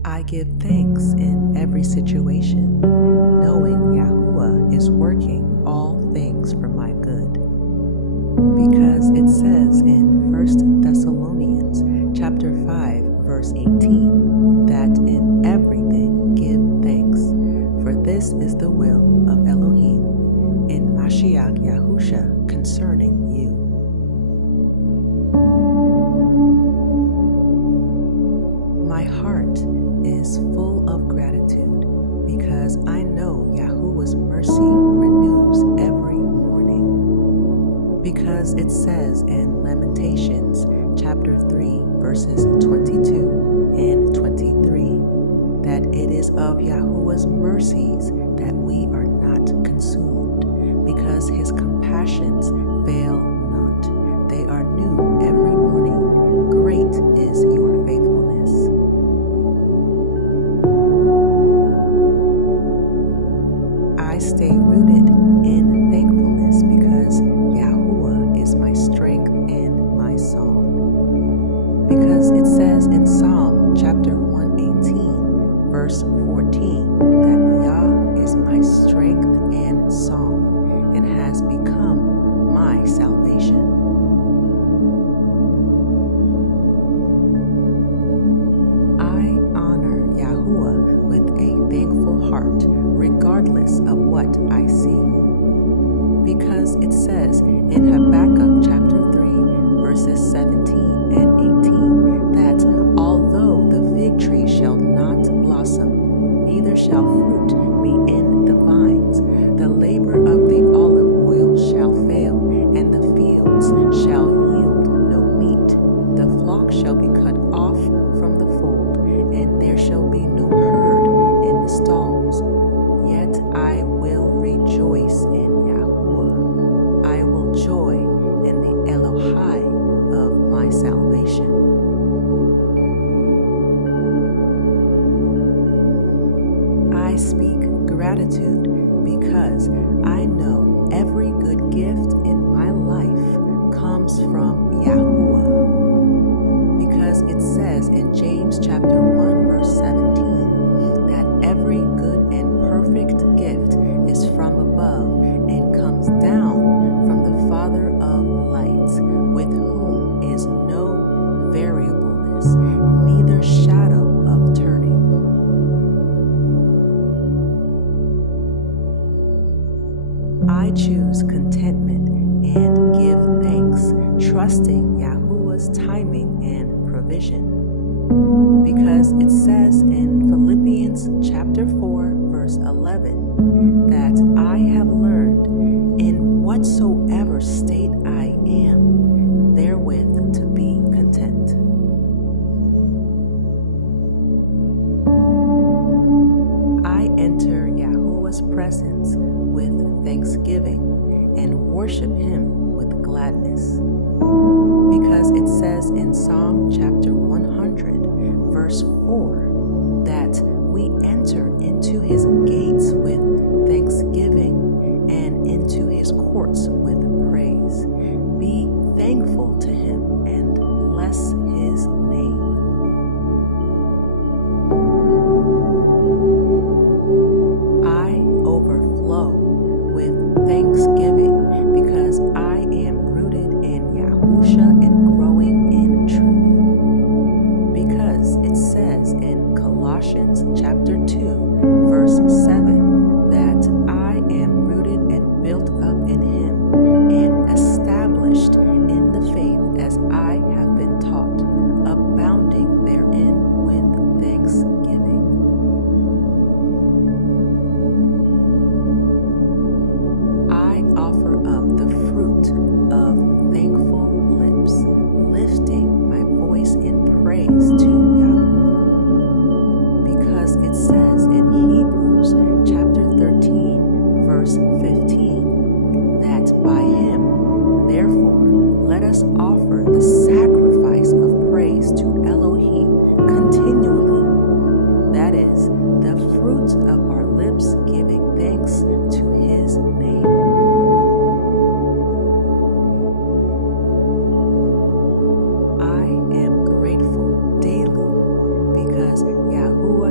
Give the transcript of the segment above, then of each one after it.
I give thanks in every situation, knowing Yahuah is working all things for my good. Because it says in 1 Thessalonians chapter 5, verse 18, that in everything give thanks, for this is the will of Elohim in Mashiach Yahusha concerning you. My heart is full of gratitude because I know Yahuah's mercy renews every morning. Because it says in Lamentations chapter 3 verses 22 and 23 that it is of Yahuah's mercies that we are not consumed, because his compassions fail not. They are new every morning. Great is your faithfulness. I stay rooted in thankfulness because Yahuah is my strength and my song. Because it says in Psalm chapter 118, verse 14, that Yah is my strength and song and has become my salvation. I honor Yahuah with a thankful heart, regardless of what I see. Because it says in Habakkuk chapter 3, verses 17 and 18, that although the fig tree shall not blossom, neither shall fruit be in the vines, the labor of the olive oil shall fail, and the fields shall yield no meat. The flock shall be cut off from the fold, and there shall be no herd in the stalls. Yet I will rejoice in Yahuah. I will joy in the Elohai of my salvation. I speak gratitude because I know every good gift in my life comes from Yahuah. Because it says in James chapter 1 verse 17 that every good and perfect gift is from above and comes down from the Father of lights, with whom is no variableness, neither shadow of turning. I choose contentment and give thanks, trusting Yahuah's timing and provision. Because it says in Philippians chapter 4 verse 11 that I have learned in whatsoever state I am, therewith to be content. I enter Yahuah's presence with thanksgiving and worship him with gladness. Because it says in Psalm chapter 100, verse 4, that we enter into his gates with thanksgiving and into his courts with praise. Be thankful to him and bless his name. I overflow with thanksgiving because I am rooted in Yahusha and growing in truth. Because it says in Colossians chapter 2, verse 7, that I am rooted and built up in him and established in the faith as I have been taught, abounding therein with thanksgiving. I offer up the fruit of thankful lips, lifting my voice in praise to Yahuah. Because it says in Hebrews chapter 13, verse 15, that by him, therefore, let us offer the sacrifice of praise to Elohim continually. That is, the fruit of our lips giving thanks to his name. I am grateful daily because Yahuah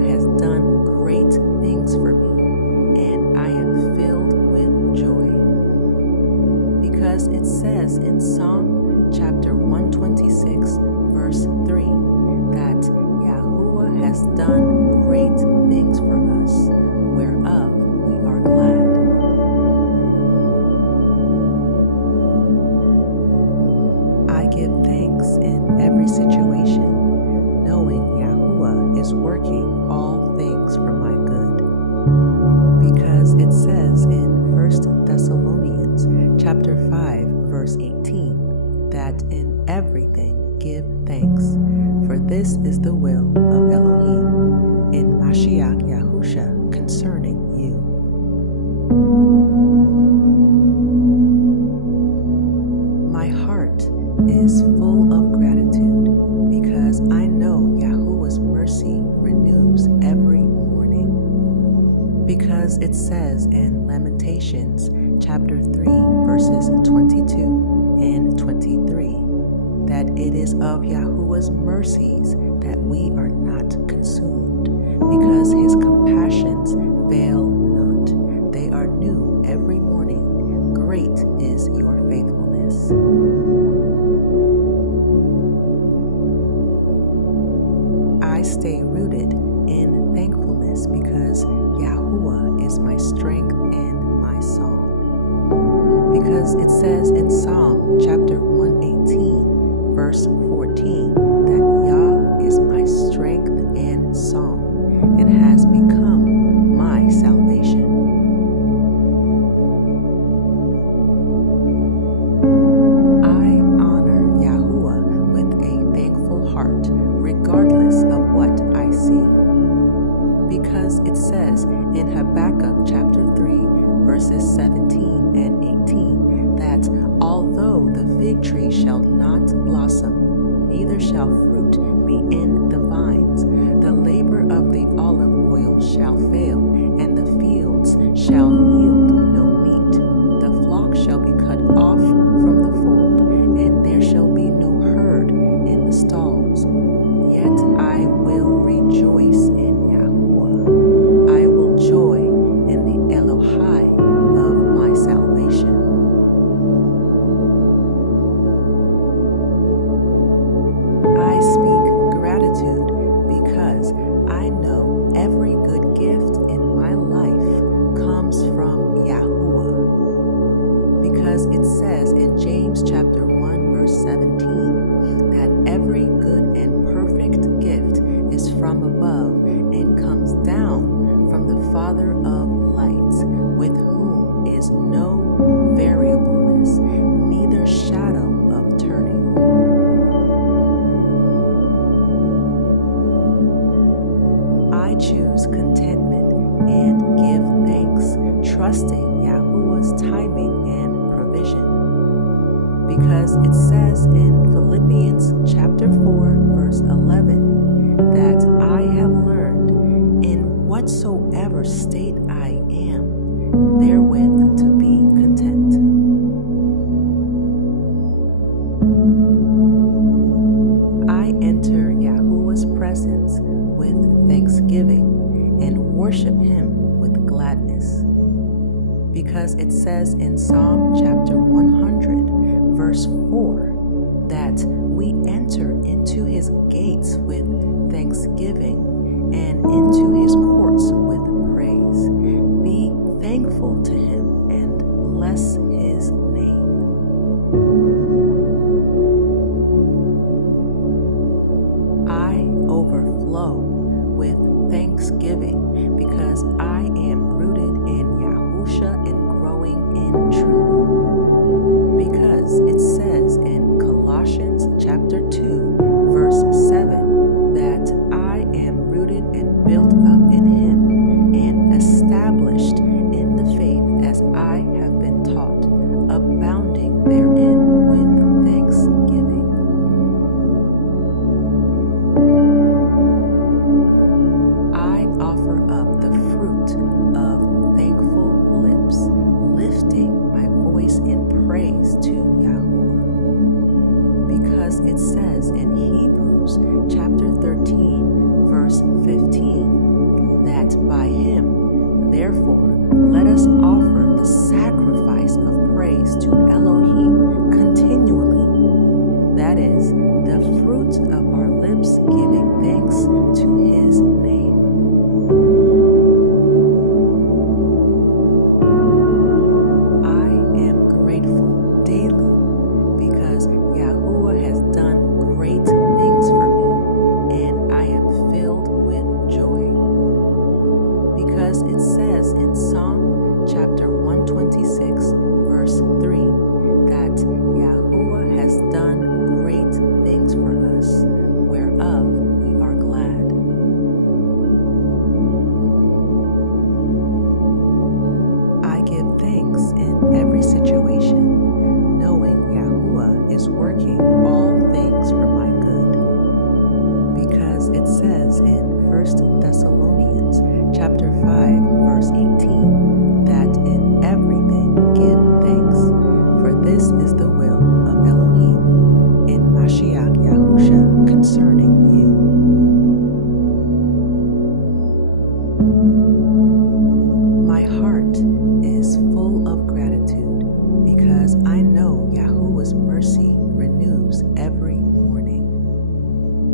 give thanks in every situation, knowing Yahuah is working all things for my good. Because it says in 1 Thessalonians chapter 5, verse 18, that in everything give thanks, for this is the will of Elohim in Mashiach Yahusha concerning you. My heart is full of gratitude because I know Yahuah's mercy renews every morning. Because it says in Lamentations chapter 3, verses 22 and 23, that it is of Yahuah's mercies that we are not consumed, because his compassions fail not. They are new every morning. Great is your faithfulness. I stay rooted in thankfulness because Yahuah is my strength and my song. Because it says in Psalm chapter 118, verse 14, that Yah is my strength and song, and has become my salvation. I honor Yahuah with a thankful heart, regardless of what I see. Because it says in Habakkuk chapter 3, verses 17 and 18, that although the fig tree shall not blossom, neither shall fruit be in the vines, the labor of the olive oil shall fail, and the fields shall yield no meat. The flock shall be cut off from the fold, and there shall be no herd in the stalls. Yet I will rejoice in Yahuah. I will joy in the Elohai of my salvation. I speak gratitude because I know every good gift in my life comes from Yahuah. Because it says in James chapter 1, verse 17, that every good and perfect gift is from above and comes down from the Father of lights, with whom is no variableness, neither shadow of turning. I choose contentment and give thanks, trusting Yahuah's timing and provision. Because it says in Philippians chapter 4, verse 11, that I have learned in whatsoever state I am, therewith to be content. I enter Yahuah's presence with thanksgiving and worship him with gladness. Because it says in Psalm chapter 100, verse 4, that we enter into his gates with thanksgiving and into his courts with praise. Be thankful to him and bless his name. I overflow with thanksgiving because I am rooted in Yahusha and growing in truth. Because it says in Colossians chapter 2, verse 7, that I am rooted and built up in him and established in the faith as I have been taught, abounding therein with thanksgiving. I offer up the fruit of thankful lips, lifting my voice in praise to Yahuah. Because it says in Hebrews chapter 13, verse 15, that by him, therefore, let us offer the sacrifice of praise to Elohim continually. That is, the fruit of our lips giving thanks to his name. I am grateful daily because Yahuah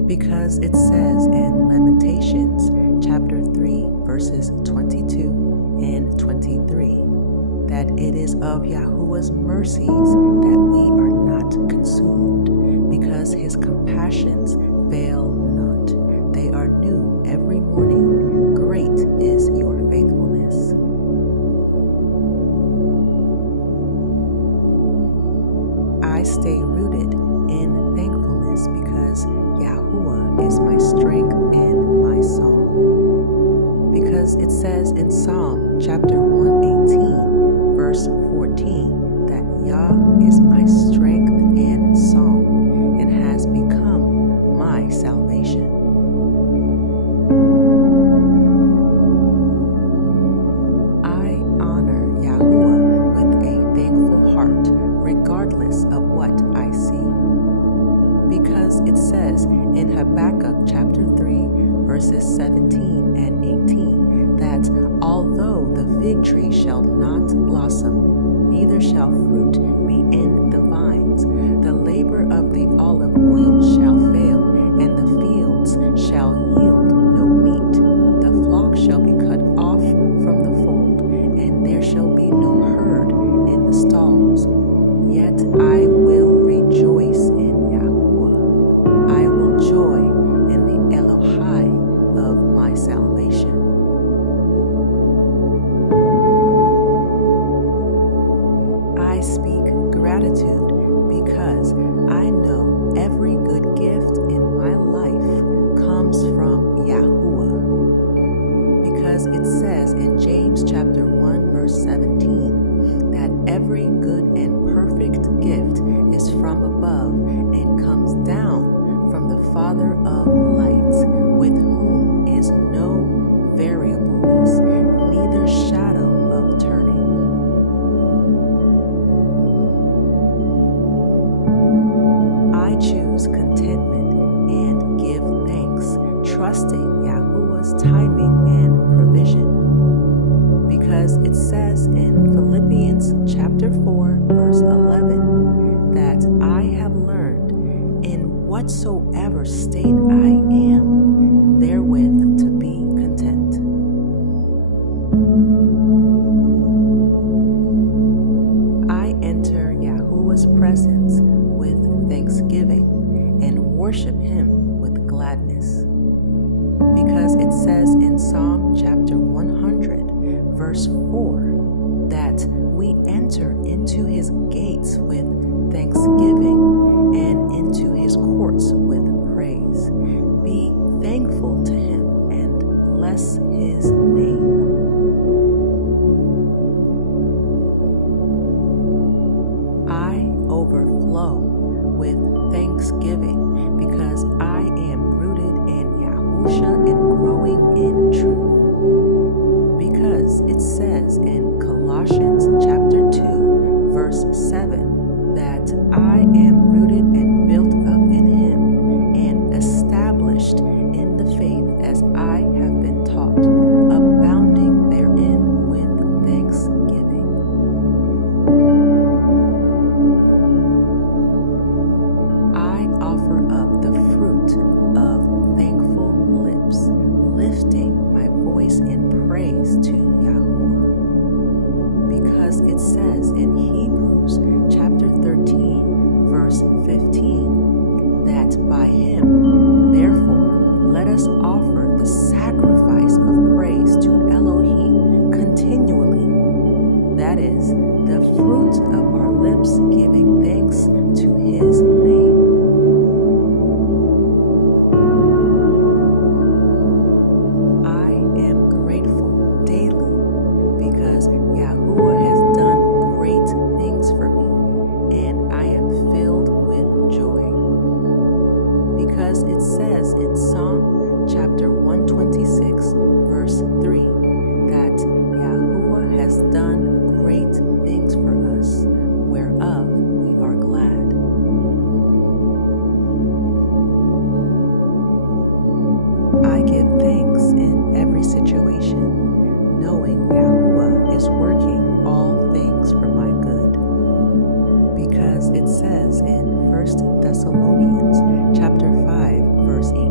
Because it says in Lamentations chapter 3 verses 22 and 23 that it is of Yahuah's mercies that we are not consumed, because his compassions fail not. They are new every morning. Great is your faithfulness. I stay rooted in thankfulness because Yahuah is my strength and my song. Because it says in Psalm chapter 118, verse 14, that Yah is my strength and song and has become my salvation. I honor Yahuah with a thankful heart, regardless of what I see. Because it says in Habakkuk chapter 3, verses 17 and 18, that although the fig tree shall not blossom, neither shall fruit be in the vines, the labor of the olive oil shall fail, and the fields shall yield no meat. The flock shall be cut off from the fold, and there shall be no herd in the stalls. Yet I will rejoice in Yahuah. I will joy in the Elohai of my salvation. I speak gratitude because I know every good gift in my life comes from Yahuah. Because it says in James chapter 1 verse 17 that every good and perfect gift is from above and comes down from the Father of lights, with whom is no variableness, neither shadow of turning. I choose contentment and give thanks, trusting Yahuah's timing and provision. Because it says in Philippians chapter 4 verse 11 that I have learned in whatsoever state I am, therewith to be content. I enter Yahuah's presence with thanksgiving and worship him with gladness. Because it says in Psalm chapter 100 verse 4 that we enter into his gates with thanksgiving and into his courts with praise. Be thankful to him and bless his name. I overflow with thanksgiving because I am rooted in Yahusha and growing in truth. Because it says in Colossians chapter 2 verse 7 that I am rooted and built up in him and established in the faith as I have been taught, abounding therein with thanksgiving. I offer up the fruit of thankful lips, lifting my voice in praise to Yahuah. Because it says in Hebrews chapter 13 verse 15 that by him, therefore, let us offer the sacrifice of praise to Elohim continually. That is, the fruit of our lips giving thanks to his name. I am grateful daily because Yahuah has done great things for me, and I am filled with joy. Because it says in Psalm chapter 126 verse 3 that Yahuah has done great things for us, whereof we are glad. I give thanks in every situation, knowing Yahuah is working all things for my good. Because it says in 1 Thessalonians chapter 5 verse 8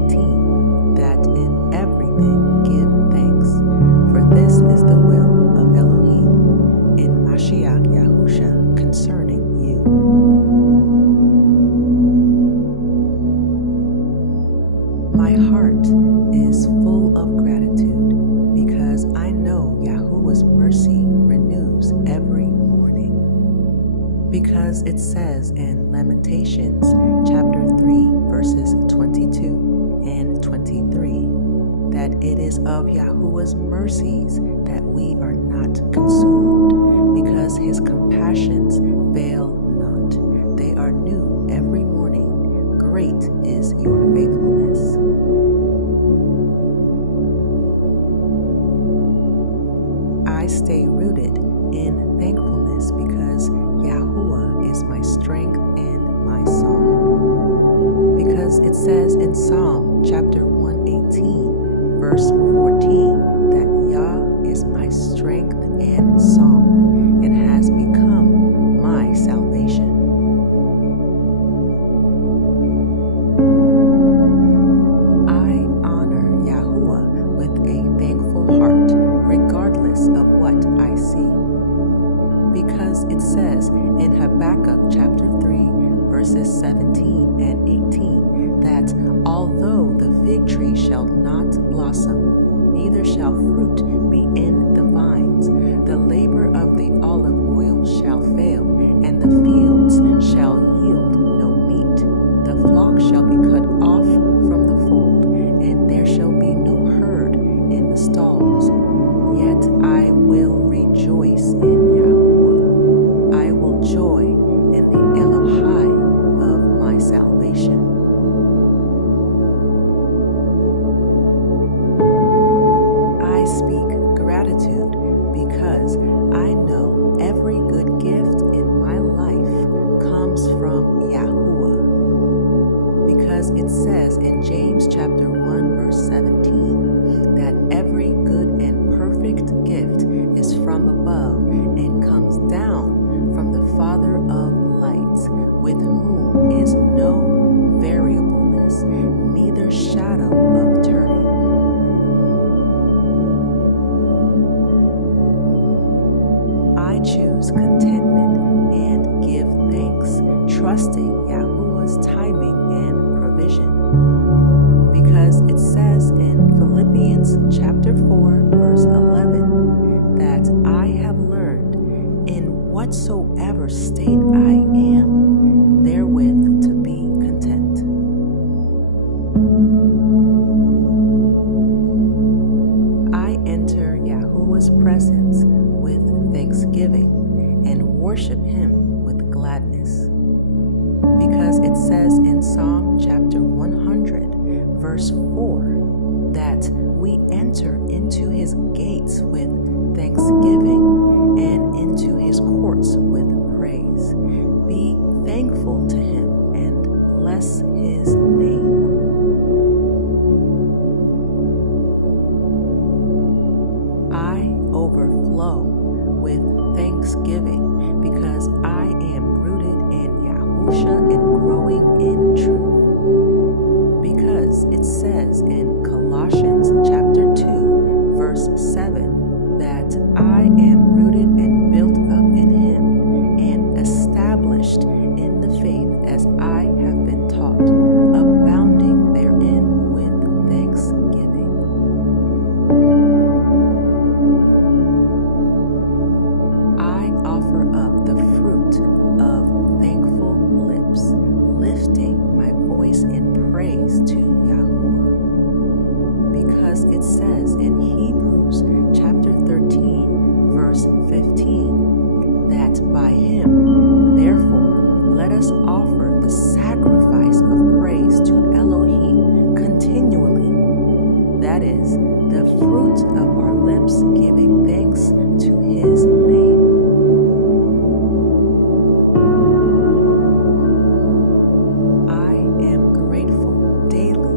because it says in Lamentations chapter 3 verses 22 and 23 that it is of Yahuwah's mercies that we are not consumed, because his compassions fail not. They are new every morning. Great is your faithfulness. I stay rooted in thankfulness because Yahuah is my strength and my song. Because it says in Psalm chapter 118, verse 14, that Yah is my strength and song and has become my salvation. I honor Yahuah with a thankful heart, regardless of what I see. Because it says in Habakkuk chapter 3, verses 17 and 18, that although the fig tree shall not blossom, neither shall fruit be in the vines, the labor of the olive oil shall fail, and the fields shall yield no meat. The flock shall be cut off from the fold, and there shall be no herd in the stalls. Yet I will rejoice in Yahuah. I will joy in the Elohai of my salvation. I speak gratitude because I know every good gift in my life comes from Yahuah. Because it says in James chapter 1 verse 17 that every good and perfect gift is from above and comes down from the Father of lights, with whom is no variableness, neither shadow of turning. I choose contentment and give thanks, trusting Yahuwah's timing and provision. Because it says in Philippians chapter 4 verse 11 that I have learned in whatsoever state I am, therewith to be content. I enter Yahuwah's presence with thanksgiving and worship him with gladness. Because it says in Psalm chapter 100 verse 4 that we enter into his gates with thanksgiving and into his courts with praise. Be thankful to him and bless his name. I overflow with thanksgiving because I am rooted in Yahusha and growing in truth. Because it says in Colossians chapter 2 verse 7 that I am rooted and built up in him and established in the faith as I have been taught, abounding therein with thanksgiving. I offer up the fruit of thankful lips, lifting my voice in praise to Yahuwah. Because it says in Hebrews chapter 13 verse 15 that by him, therefore, let us offer the sacrifice of praise to Elohim continually. That is, the fruit of our lips giving thanks to his name. I am grateful daily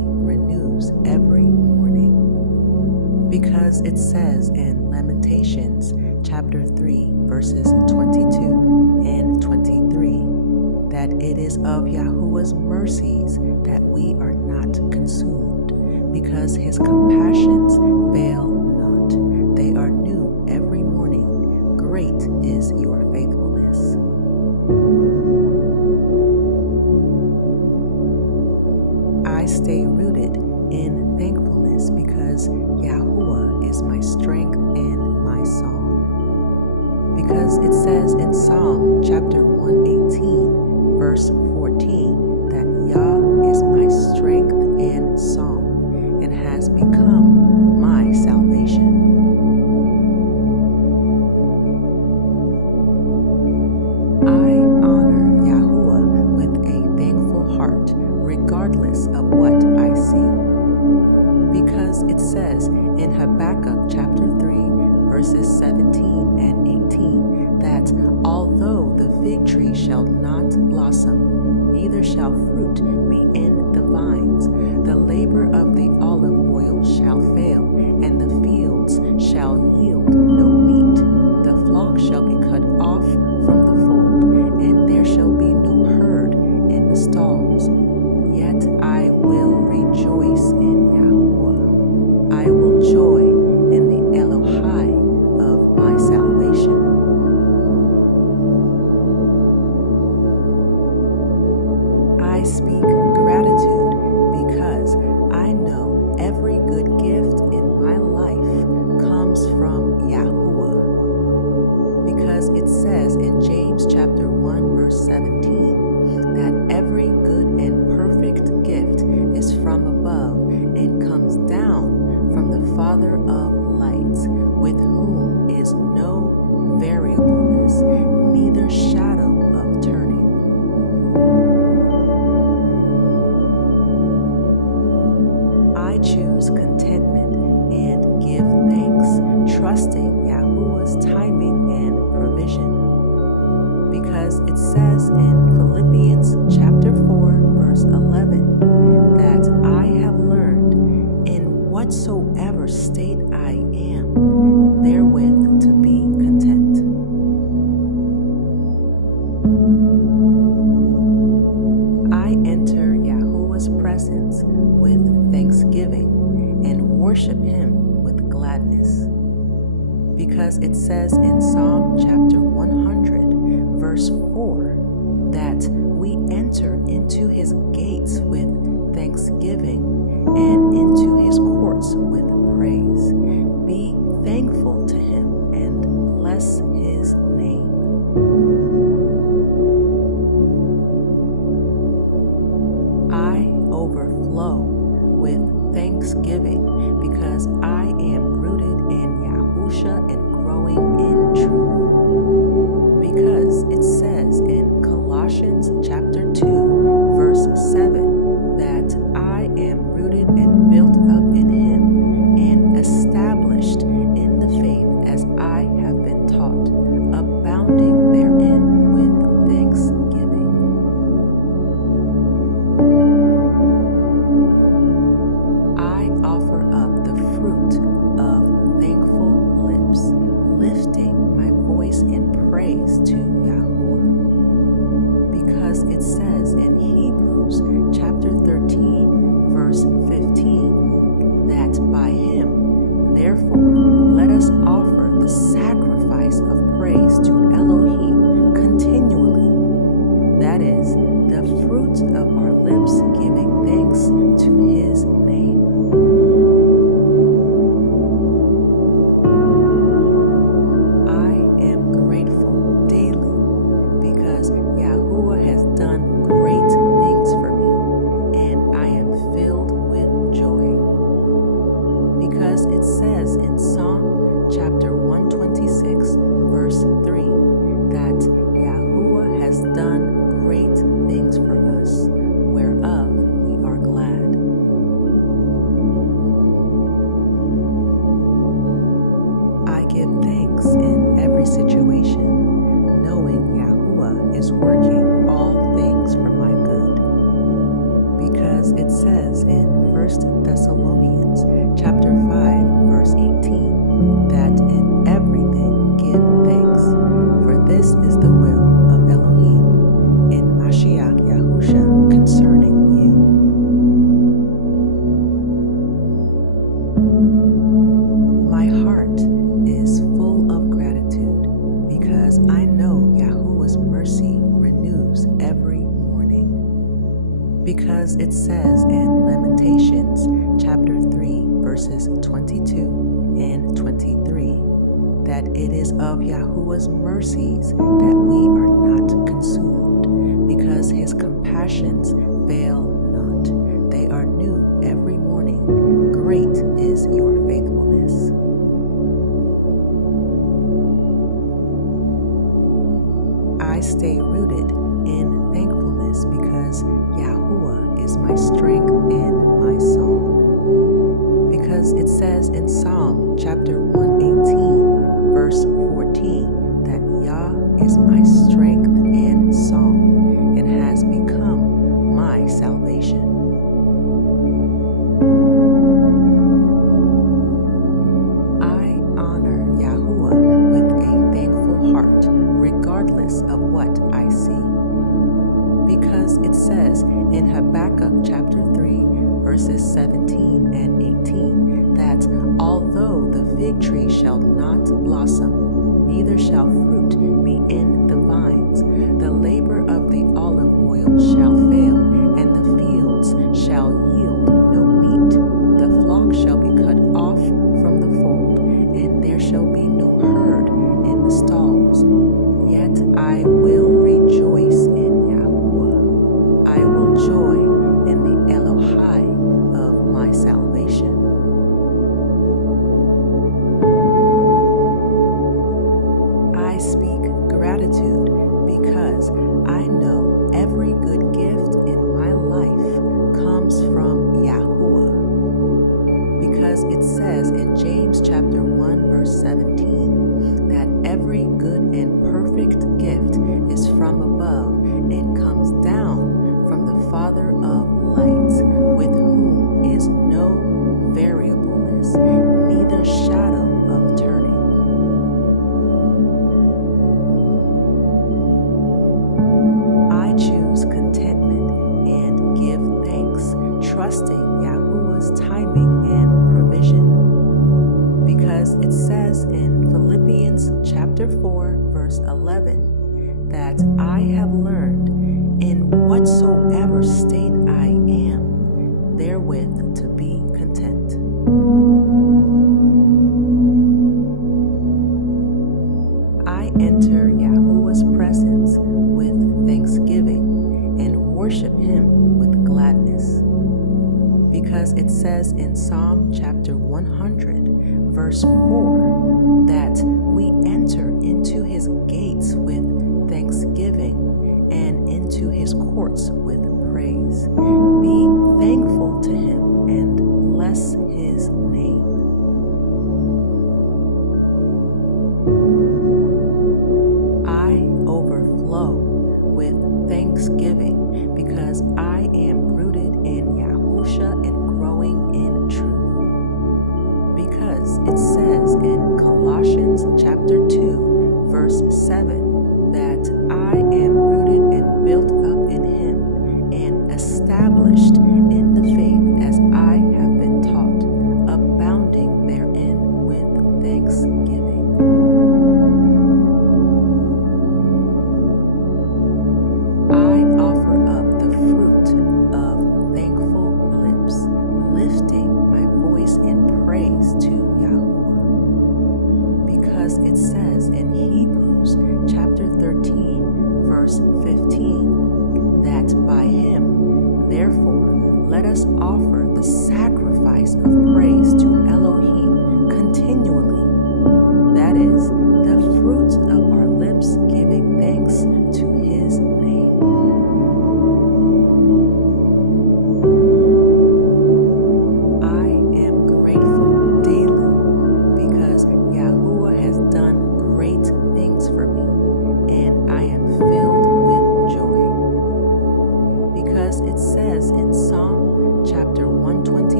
Because it says in Lamentations chapter 3, verses 22 and 23, that it is of Yahuwah's mercies that we are not consumed, because his compassions fail not. They are new every morning. Great is your faithfulness. I stay rooted in thankfulness because Yahuah is my strength and my song. Because it says in Psalm chapter 118, verse 14, that Yah is my strength and song, and has become my salvation. I honor Yahuah with a thankful heart, regardless of what I see. Because it says in Habakkuk chapter 3, verses 17 and 18, that although the fig tree shall not blossom, neither shall fruit be in the vines, the labor of the olive oil shall fail, and the fields shall yield no meat. The flock shall be cut off from the fold, and there shall be no herd in the stalls. Yet I will rejoice in Yahuah. I will joy in the Elohai of my salvation. I speak gratitude because I know every good gift in my life comes from Yahuah. Because it says in James chapter 1, verse 17, that every good and perfect gift is from above and comes down from the Father of lights, with whom is no variableness, neither shadow of turning. I choose contentment and give thanks, trusting Yahuwah's timing and provision. Because it says in Philippians chapter 4, verse 11, that I have learned in whatsoever state I am, therewith to be content. I enter Yahuwah's presence with thanksgiving and worship him with gladness. Because it says in Psalm chapter 100, verse 4, that we enter into his gates with thanksgiving and into his courts with praise. Be thankful to him and bless his name. I overflow with thanksgiving because I am rooted in Yahusha and growing in truth. Because it says in Colossians chapter 2, verse 7, that I am rooted and built up in him and established in the faith as I have been taught, abounding therein with thanksgiving. I offer up the fruit of thankful lips, lifting my voice in praise to Yahuah. Because it says in Hebrews chapter 13, verse 15, that by him, therefore, let us offer the sacrifice of praise to Elohim continually. That is, the fruit of our lips giving thanks to his name. I am grateful daily because Yahuah has done great things for me, and I am filled with joy. Because it says in Psalm chapter 126, verse 3, that Yahuah has done great things for us, whereof we are glad. I give thanks in every situation, knowing Yahuah is working all things for my good. Because it says in 1 Thessalonians chapter 5, verse 18, that in everything give thanks, for this is the will of Elohim in Mashiach Yahusha concerning you. My heart is full of gratitude because I know Yahuah's mercy renews every morning. Because it says in Lamentations chapter 3 verses 22 and 23 that it is of Yahuah's mercies that we are not consumed, because his compassions fail not. They are new every morning. Great is your faithfulness. I stay rooted in thankfulness because Yahuah is my strength and my song. Because it says in Psalm chapter 118, verse 14, that Yah is my strength and song and has become my salvation. I honor Yahuah with a thankful heart, regardless of what I see. Because it says in Habakkuk chapter 3, verses 17 and 18, that although the fig tree shall not blossom, neither shall fruit be in the vines, the labor of the olive oil shall fail, and the fields shall yield no meat. The flock shall be cut off from the fold, and there shall be no herd in the stalls. Yet I will rejoice in Yahuah. I will joy in the Elohai of my salvation. I speak gratitude because I know every good gift in my life comes from Yahuah. Because it says in James chapter 1 verse 17 that every good and perfect gift is from above and comes down from the Father of lights, with whom is no variableness, neither shadow of turning. I choose contentment and give thanks, trusting Yahuah's timing and provision. Because it says in Philippians chapter 4 verse 11 that I have learned in whatsoever state I am, therewith to be content. I enter Yahuah's presence with thanksgiving and worship him with gladness. Because it says in Psalm chapter 100 verse 4 that we enter into his gates with thanksgiving and into his courts with praise. Be thankful to him and bless his name. I overflow with thanksgiving because I am rooted in Yahusha and growing in truth. Because it says in Colossians chapter 2 verse 7 that I am rooted and built up in him and established in the faith as I have been taught, abounding therein with thanksgiving. I offer up the fruit of thankful lips, lifting my voice in praise to Yahuah. Because it says in Hebrews chapter 13 verse 15 that by him, therefore, let us offer the sacrifice of praise to Elohim continually. That is, the fruit of our lips giving thanks to his name. I am grateful daily because Yahuah has done great things for me, and I am filled with joy. Because it says in Psalm chapter 120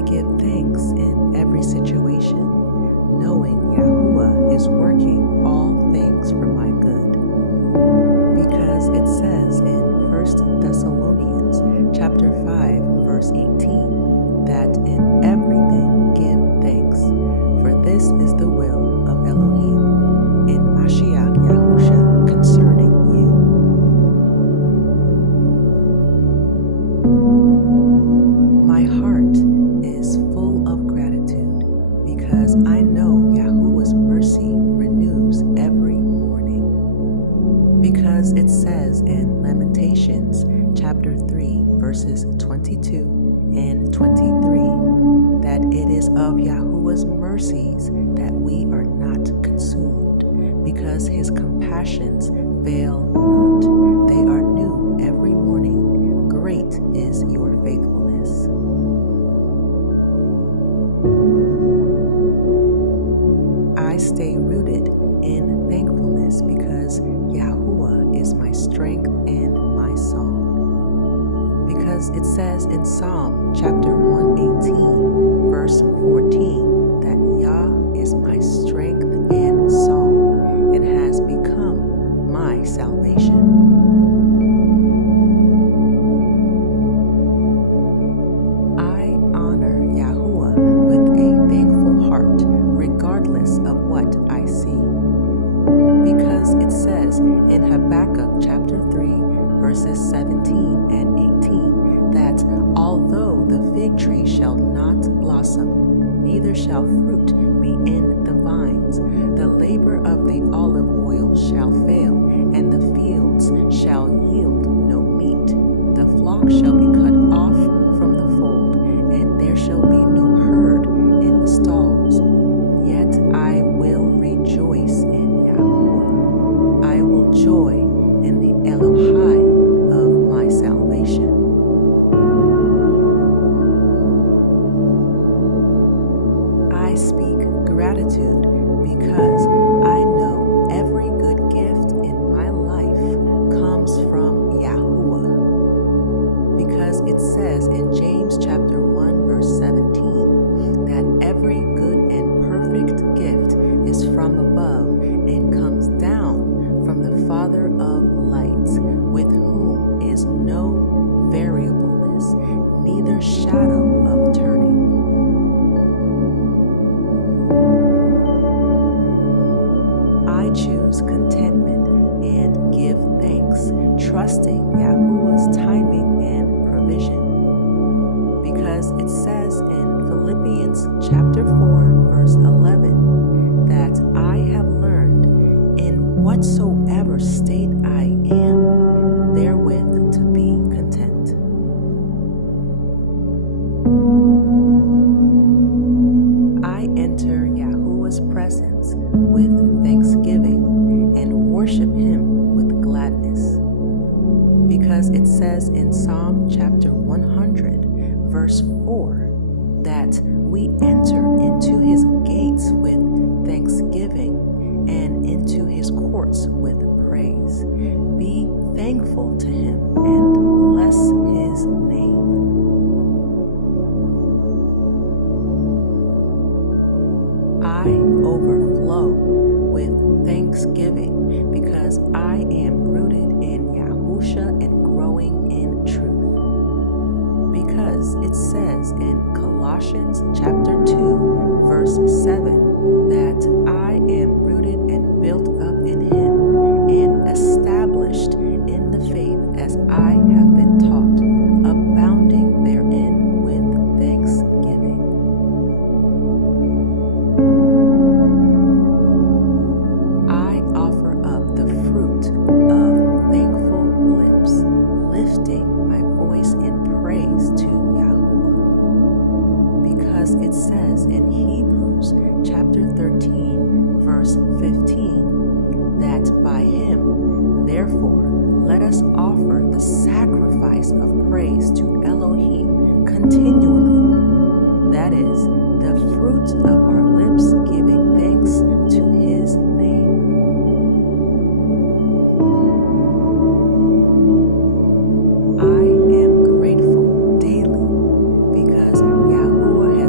I give thanks in every situation, knowing Yahuah is working all things for my good. Because it says in 1 Thessalonians chapter 5, verse 18, that in everything give thanks, for this is the will of Elohim in Mashiach Yahusha concerning you. My heart is full of gratitude because I know Yahuah's mercy renews every morning. Because it says in Lamentations chapter 3 verses 22 and 23 that it is of Yahuah's mercies that we are not consumed, because his compassions fail not. They are new every morning. Great is your faithfulness. I stay rooted in thankfulness because Yahuah is my strength and my song. Because it says in Psalm chapter 118, verse 14, that Yah is my strength and song and has become my salvation. I honor Yahuah with a thankful heart, regardless of what I see. Because it says in Habakkuk chapter 3, verses 17 and 18, that although the fig tree shall not blossom, neither shall fruit be in the vines, the labor of the olive oil shall fail, and the fields shall yield no meat. The flock shall be cut off from the fold, and there shall be no herd in the stalls. Yet I will rejoice in Yahuah. I will joy in the Elohai of my salvation. I speak gratitude because I know every good gift in my life comes from Yahuah. Because it says in James chapter 1 verse 17 that every good and perfect gift is from above and comes down from the Father of lights, with whom is no variableness, neither shadow of turning. I choose contentment and give thanks, trusting Yahuah's timing and provision. Because it says in Philippians chapter 4 verse 11 that I have learned in whatsoever state I am, therewith to be content. I enter Yahuah's presence with thanksgiving and worship him with gladness. Because it says in Psalm chapter 100 verse 4 that we enter into his gates with thanksgiving and into his courts with praise. Be thankful to him and bless his name. I overflow with thanksgiving because I am rooted in Yahusha and growing in truth. Because it says in Colossians chapter 2 verse 7 that I am rooted and built up in him and established in the faith as I have been taught, abounding therein with thanksgiving. I offer up the fruit of thankful lips, lifting my voice in praise to Yahuah. Because it says in Hebrews chapter 13 verse 15 that by him, therefore, let us offer the sacrifice of praise to Elohim continually. That is, the fruit of our lips giving thanks to his name. I am grateful daily because Yahuah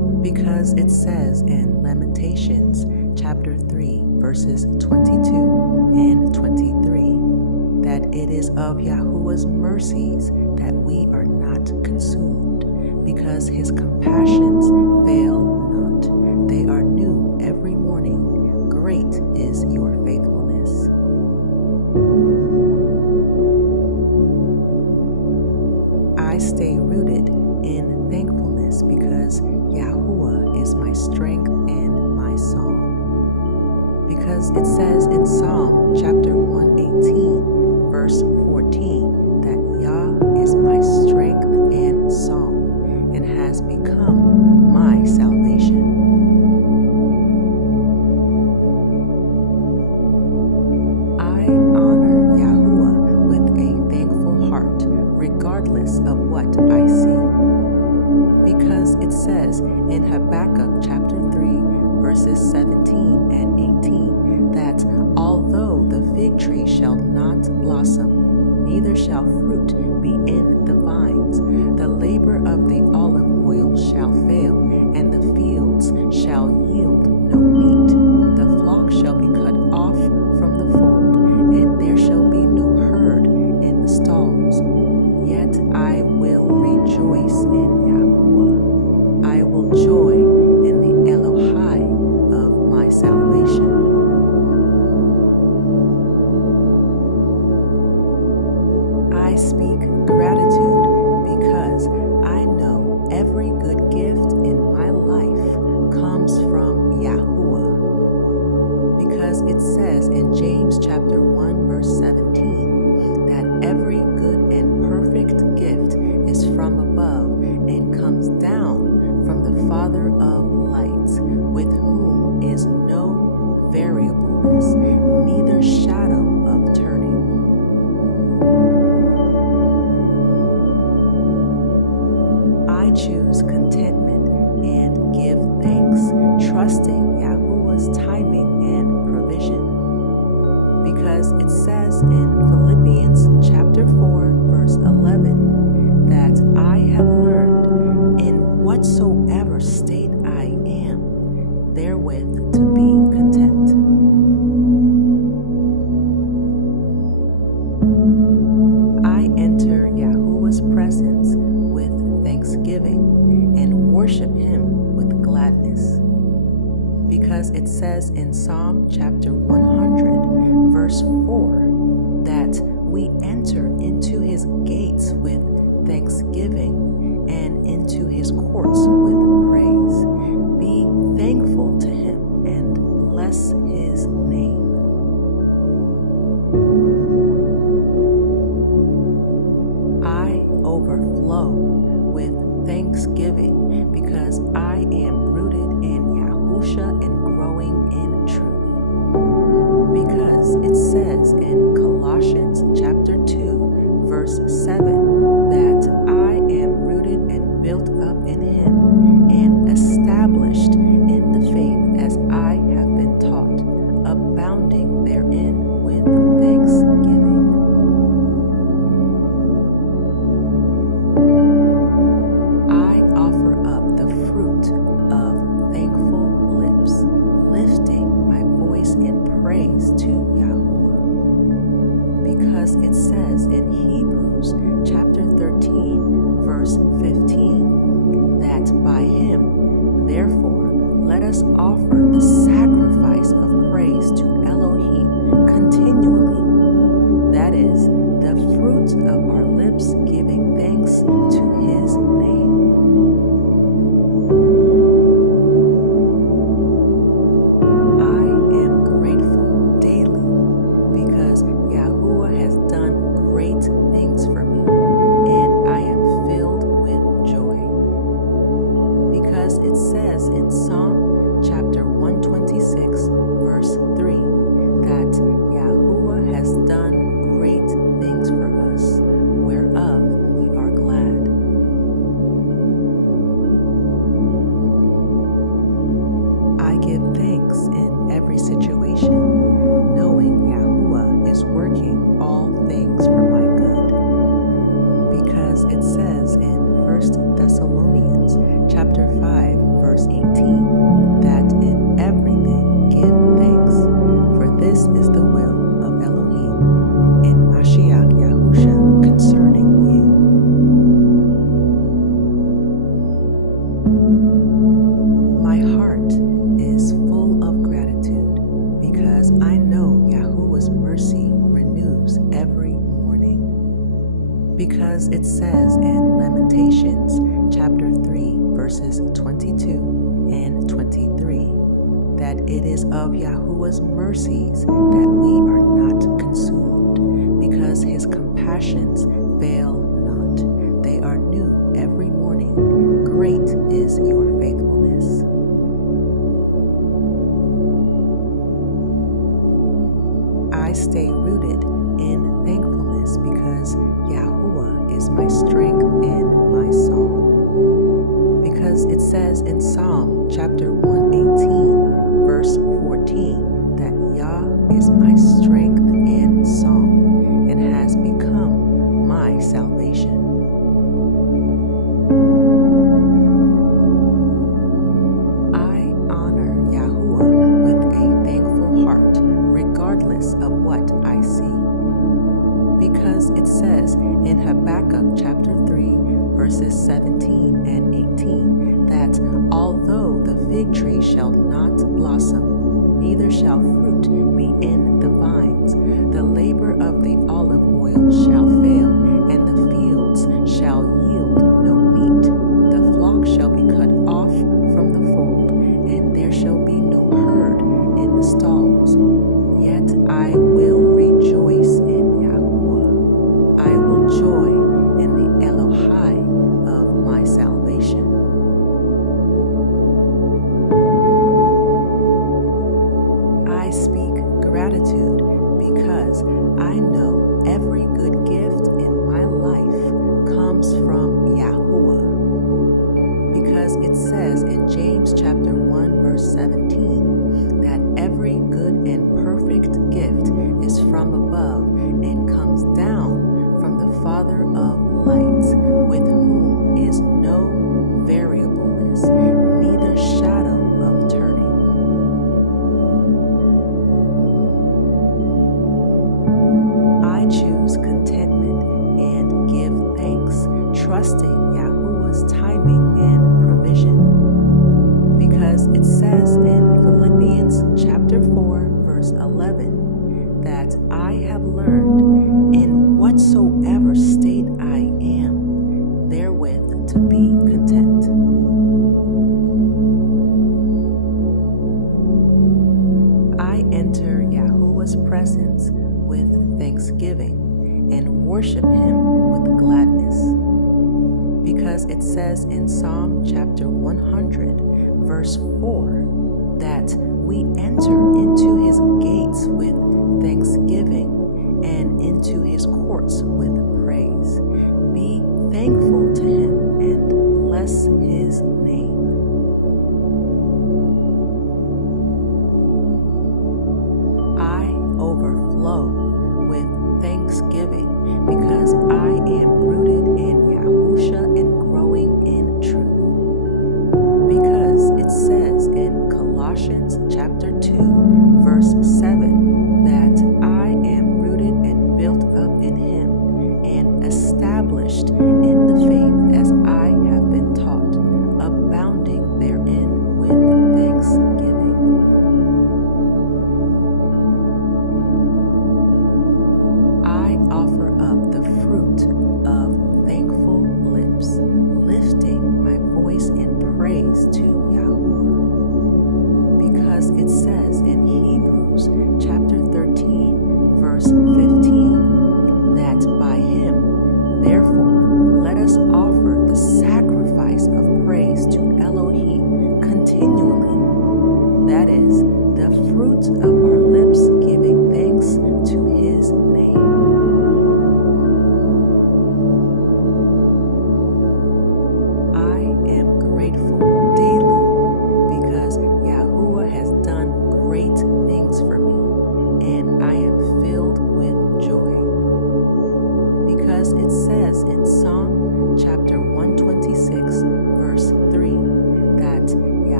Because it says in Lamentations chapter 3, verses 22 and 23, that it is of Yahuwah's mercies that we are not consumed, because his compassions fail not. They are new every morning. Great is your faithfulness. I stay rooted in thankfulness because Yahuwah is my strength and my song. Because it says in Psalm chapter 118, verse 14, that Yah is my strength and song and has become my salvation. I honor Yahuwah with a thankful heart, regardless of what I see. Because it says in Habakkuk chapter 3, verses 17 and 18, that although the fig tree shall not blossom, neither shall fruit be in the vines, the labor of the olive oil shall fail, and the fields shall yield no meat. The flock shall be cut off from the fold, and there shall be no herd in the stalls. Yet I will rejoice in Yahuwah. I will joy in the Elohai of my salvation. I speak gratitude because I know every good gift in my life comes from Yahuwah. Because it says in James chapter 1, verse 17, that every good and perfect gift is from above and comes down from the Father of lights, with whom is no variableness, neither shadow of turning. I choose contentment and give thanks, trusting Yahuwah's timing and provision. Because it says in Philippians chapter 4, verse 11, that I have learned in whatsoever state I am, therewith to be content. I enter Yahuwah's presence with thanksgiving and worship him with gladness. Because it says in Psalm chapter 100, verse 4, that we enter into his gates with thanksgiving and into his courts with praise. Be thankful to him and bless his name. I overflow with thanksgiving because I am rooted in Yahusha and growing in truth. Because it says in Colossians chapter 2, verse 7, that I am rooted and built up in him and established in the faith as I have been taught, abounding therein with thanksgiving. I offer up the fruit of thankful lips, lifting my voice in praise to Yahuwah. Because it says in Hebrews chapter 13, verse 15, that by him, therefore, let us offer the sacrifice of praise to Elohim continually. That is, the fruit of our lips giving thanks to his name. I am grateful daily because Yahuwah has done great things for me, and I am filled with joy. Because it says in Psalm chapter 126, verse 3, that Yahuwah has done great things for us, whereof we are glad. I give thanks in every situation, knowing Yahuwah is working all things for my good. Because it says in 1 Thessalonians chapter 5, verse verse 18, that in everything give thanks, for this is the will of Elohim in Mashiach Yahusha concerning you. My heart is full of gratitude because I know Yahuah's mercy renews every morning. Because it says in Lamentations chapter 3 verses 22 and 23 that it is of Yahuah's mercies that we are not consumed, because his compassions fail not. They are new every morning. Great is your faithfulness. I stay rooted in thankfulness because Yahuah is my strength and my song. Because it says in Psalm chapter 118, verse 14, that Yah is my strength and song and has become my salvation. I honor Yahuah with a thankful heart, regardless of what I see. Because it says in Habakkuk chapter 3, verses 17 and 18, that although the fig tree shall not blossom, neither shall fruit be in the vines, the labor of the olive oil shall fail, and the fields shall yield no meat. The flock shall be cut off from the fold, and there shall be no herd in the stalls. Yet I will rejoice in Yahuah. I will joy in the Elohai of my salvation. I speak gratitude because I know every good gift in my life comes from Yahuah. Because it says in James chapter 1 verse 17 that every good and perfect gift is from above and comes down from the Father of lights, with whom is no variableness, neither shadow of turning. I choose contentment and give thanks, trusting Yahuah's timing and provision. Because it says in Philippians chapter 4 verse 11 that I have learned in whatsoever state I am, therewith to be content. I enter Yahuah's presence with thanksgiving and worship him with gladness. Because it says in Psalm chapter 100 verse 4 that we enter into his gates with thanksgiving and into his courts with praise. Be thankful to him and bless his name. I overflow with thanksgiving because I am rooted in Yahusha and growing in truth. Because it says in Colossians chapter 2 verse 7 that I am rooted and built up in him and established in the faith as I have been taught, abounding therein with thanksgiving. I offer up the fruit of thankful lips, lifting my voice in praise to Yahuah. Because it says in Hebrews chapter 13 verse 15 that by him, therefore, let us offer the sacrifice of praise to Elohim continually. That is, the fruit of our lips giving thanks to his name. I am grateful daily because Yahuah has done great things for me, and I am filled with joy. Because it says in Psalm chapter 126 verse 3 that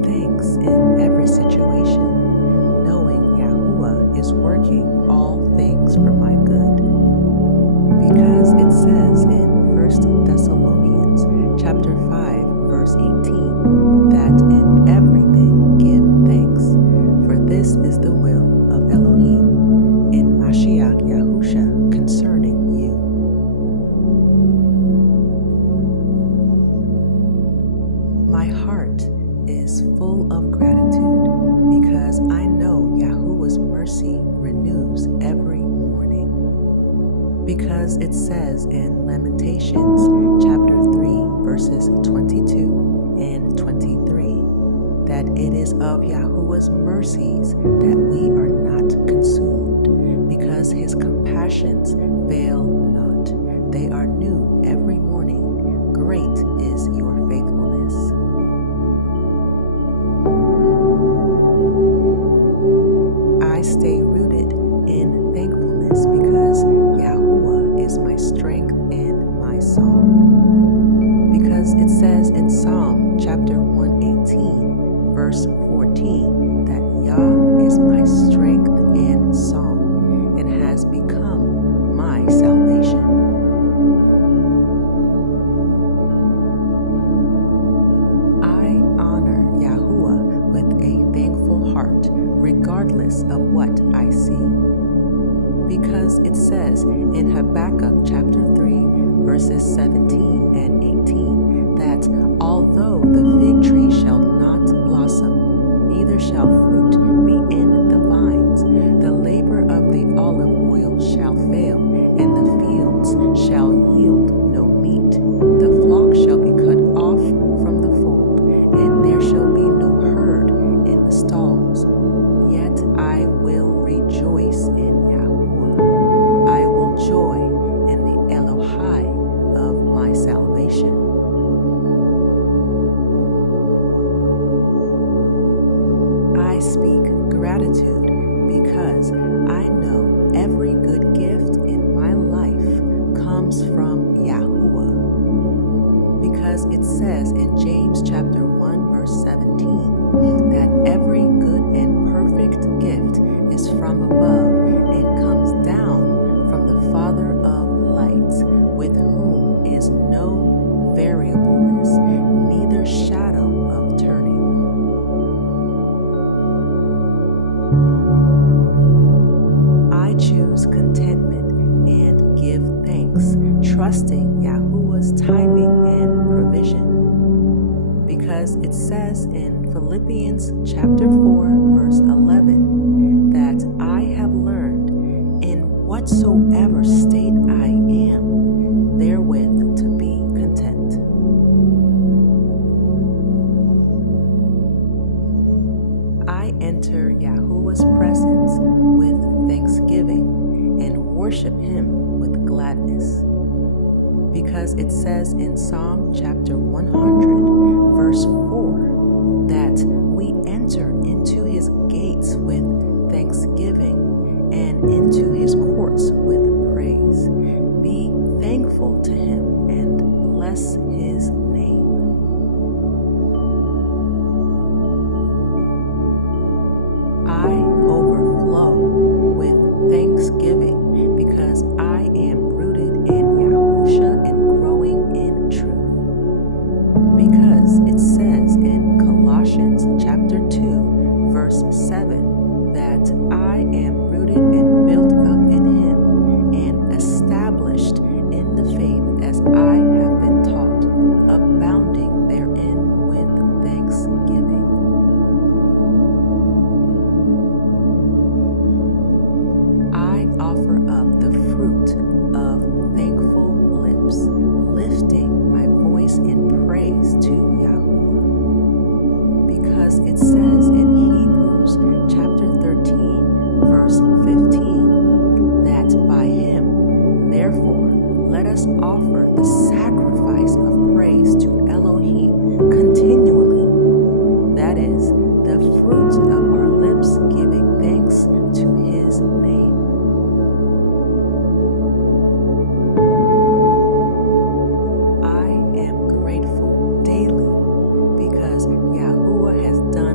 thanks in every situation, knowing Yahuah is working all things for my good. Because it says in 1 Thessalonians chapter 5, verse 18, that in everything give thanks, for this is the will of Elohim in Mashiach Yahusha concerning you. My heart is full of gratitude because I know Yahuah's mercy renews every morning. Because it says in Lamentations chapter 3 verses 22 and 23 that it is of Yahuah's mercies that we are not consumed, because his compassions fail not. They are new every morning. Great is your faithfulness. I stay rooted in thankfulness because Yahuah is my strength and my song. Because it says in Psalm chapter 118, verse 14, that Yah is my strength and song and has become my salvation. I honor Yahuah with a thankful heart, regardless of what I see. Because it says in Habakkuk chapter 3, verses 17 and 18, that although the fig tree shall not blossom, neither shall fruit be in the vines, the labor of the olive oil shall fail, and the fields shall yield no meat. The flock shall be cut off from the fold, and there shall be no herd in the stalls. Yet I will rejoice in Yahuah. I will joy in the Elohai of my salvation. I speak gratitude because I know every good gift in my life comes from Yahuah. Because it says in James chapter 1 verse 17 that every good and perfect gift is from above and comes down from the Father of lights, with whom is no variableness, neither shadow of turning. I choose contentment and give thanks, trusting Yahuah's timing and provision. Because it says in Philippians chapter 4 verse 11 that I have learned in whatsoever state I am, therewith to be content. I enter Yahuah's presence with thanksgiving and worship him with gladness. Because it says in Psalm chapter 100 verse 4 that we enter into his gates with thanksgiving and into his courts with praise. Be thankful to him and bless his name. I overflow with thanksgiving because I am rooted in Yahusha and growing in truth. Because it says in Colossians chapter 2 verse 7 that I am rooted and built up in him and established in the faith as I have been taught, abounding therein with thanksgiving. I offer up the fruit of thankful lips, lifting my voice in praise to Yahuah. Because it says in Hebrews chapter 13 verse 15 that by him, therefore, let us offer the sacrifice of praise to Elohim continually. That is, the fruit of our lips giving thanks to his name. I am grateful daily because Yahuah has done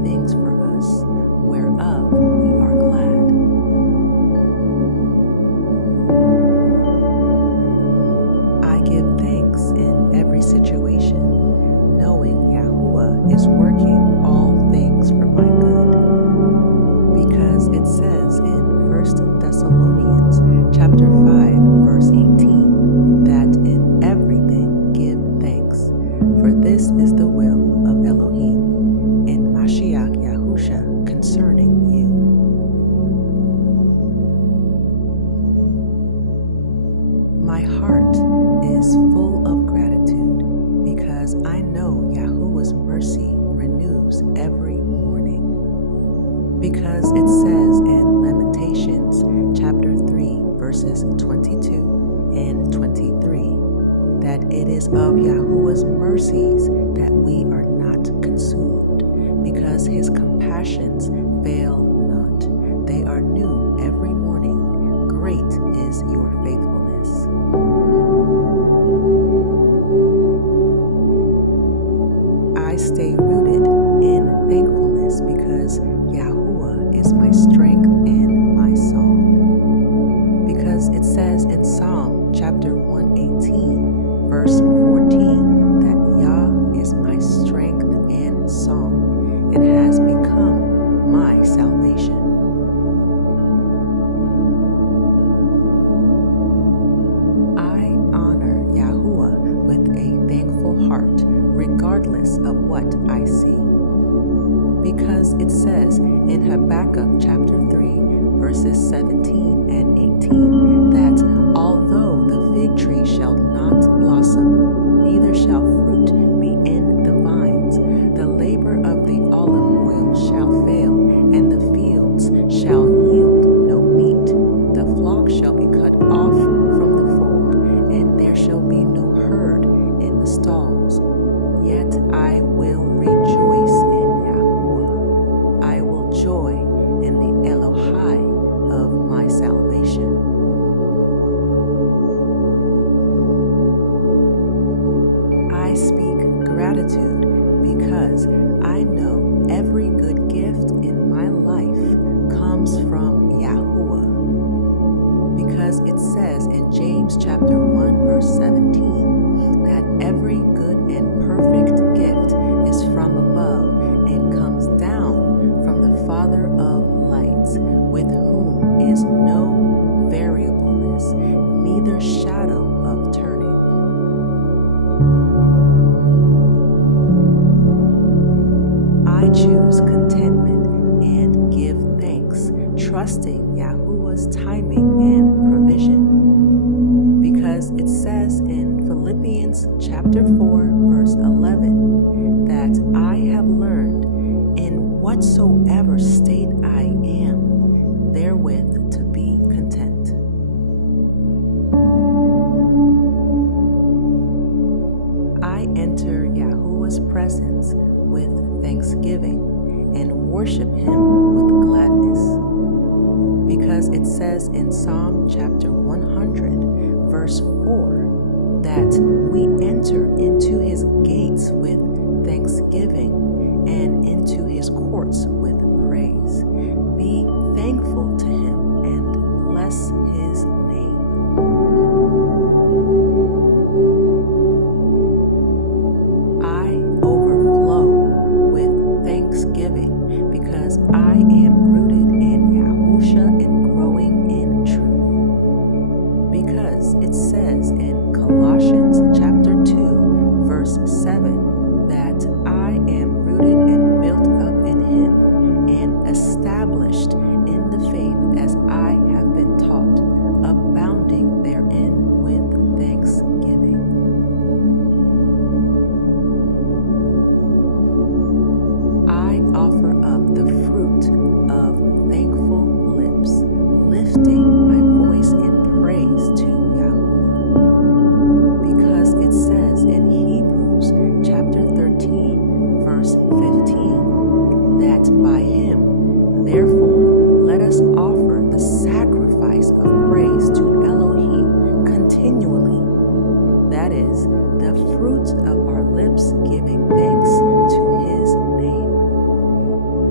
things for us, whereof we are glad. I give thanks in every situation, knowing Yahuah is working all things for my good. Because it says in 1 Thessalonians chapter 5, verse 18, that in everything give thanks, for this is the will of Elohim in Mashiach Yahusha concerning you. My heart is full of gratitude because I know Yahuah's mercy renews every morning. Because it says in Lamentations chapter 3, verses 22 and 23, that it is of Yahuah's mercies that we are not consumed, because his compassions fail not. They are new every morning. Great is your faithfulness. I stay rooted in thankfulness because Yahuah is my strength and my song. Because it says in Psalm chapter 118, verse 14, that Yah is my strength and song, and has become my salvation. I honor Yahuah with a thankful heart, regardless of what I see. Because it says in Habakkuk chapter 3, verses 17 and 18, that although the fig tree shall not blossom, neither shall fruit be in the vines, the labor of the olive oil shall fail, and the fields shall yield no meat. The flock shall be cut off from the fold, and there shall be no herd in the stalls. Yet I will rejoice in Yahuah. I will joy in the Elohai of my salvation. I speak gratitude because I know every good gift in my life comes from Yahuah. Because it says in James chapter 1, verse 17, that every good and perfect gift is from above and comes down from the Father of lights, with whom is no variableness, neither shadow of turning. I choose contentment and give thanks, trusting Yahuah's timing and provision. Because it says in Philippians chapter 4, verse 11, that I have learned in whatsoever state I am, therewith to be content. I enter Yahuah's presence with thanksgiving and worship him with gladness. Because it says in Psalm chapter 100, verse 4, that we enter into his gates with thanksgiving and into his courts with praise. Be thankful to him and bless his name. I overflow with thanksgiving because I am rooted in Yahusha and growing in truth. Because it says in Colossians chapter 2, verse 7, that I am rooted and built up in him and established in the faith as I have been taught, abounding therein with thanksgiving. I offer up the fruit of thankful lips, lifting my voice in praise to Yahuah. Because it says in Hebrews chapter 13, verse 15, that by him, therefore, let us offer the sacrifice of praise to Elohim continually. That is, the fruit of our lips giving thanks to his name.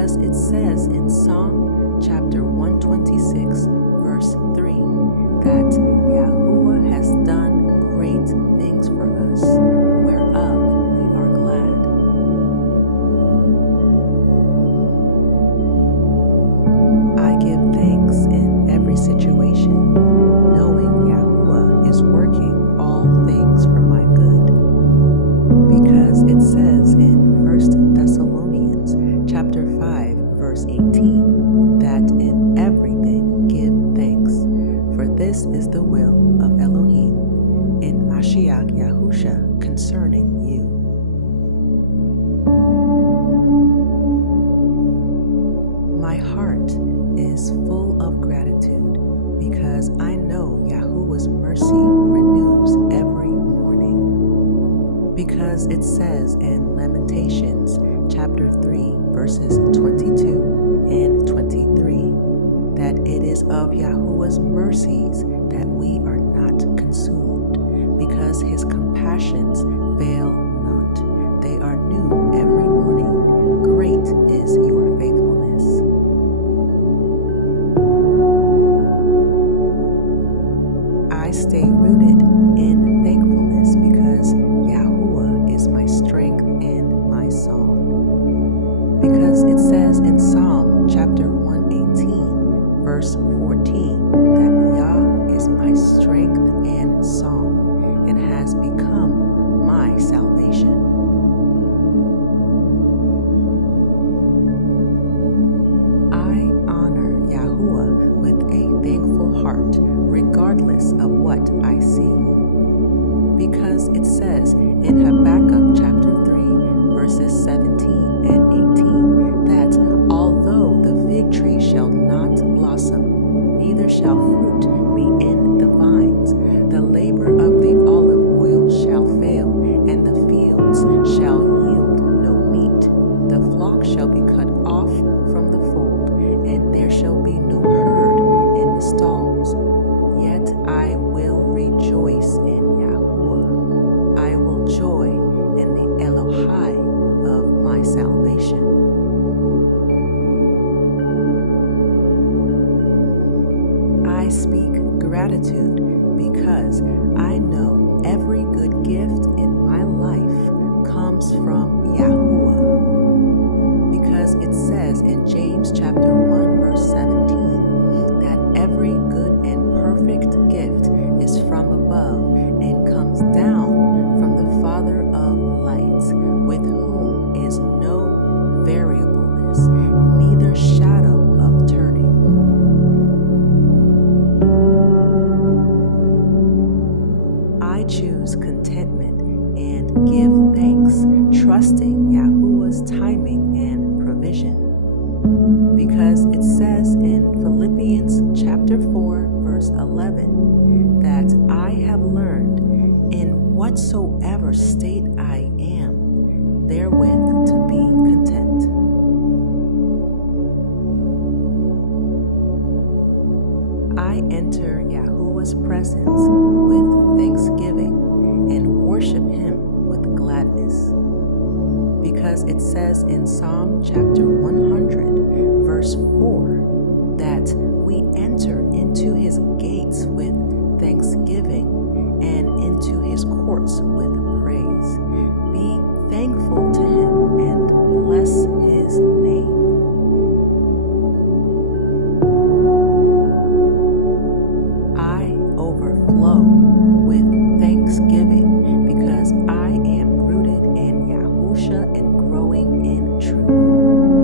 because it says in Psalm chapter 126, verse 3, that Yahuah has done great things for us, whereof we are glad. I give thanks in every situation, knowing Yahuah is working all things for my good, because it says in 1 Thessalonians chapter 5, verse 18, that in everything give thanks, for this is the will of Elohim in Mashiach Yahusha concerning you. My heart is full of gratitude because I know Yahuah's mercy renews every morning. Because it says in Lamentations chapter 3, verses 22 and 23, that it is of Yahuah's mercies that we are not consumed, because his compassions fail not. They are new every morning. Great is your faithfulness. I stay rooted in thankfulness because Yahuah is my strength and my song. Because it says in Psalm chapter 118, verse 14, that Yah is my strength and song, and has become my salvation. I honor Yahuah with a thankful heart, regardless of what I see. Because it says in Habakkuk chapter 3, verses 17 and 18, that although the fig tree shall not blossom, neither shall fruit be in the vines, the labor of the olive oil shall fail, and the fields shall yield no meat. The flock shall be cut off from the fold, and there shall be no herd in the stalls. Yet I will rejoice in Yahuah. I will joy in the Elohai of my salvation. I speak gratitude because I know every good gift in my life comes from Yahuah. Because it says in James chapter 1, verse 17, that every good and perfect gift is from above and comes down from the Father of lights, with whom is no variableness, neither shadow of turning. I choose contentment and give thanks, trusting Yahuah's timing and provision. Because it says in Philippians chapter 4, verse 11, that I have learned in whatsoever state I am, therewith to be content. I enter Yahuah's presence with thanksgiving and worship him with gladness. Because it says in Psalm chapter 100, verse 4, that we enter into his gates with thanksgiving and into his courts with praise. Be thankful to him and bless his name. I overflow with thanksgiving because I am rooted in Yahusha and growing in truth.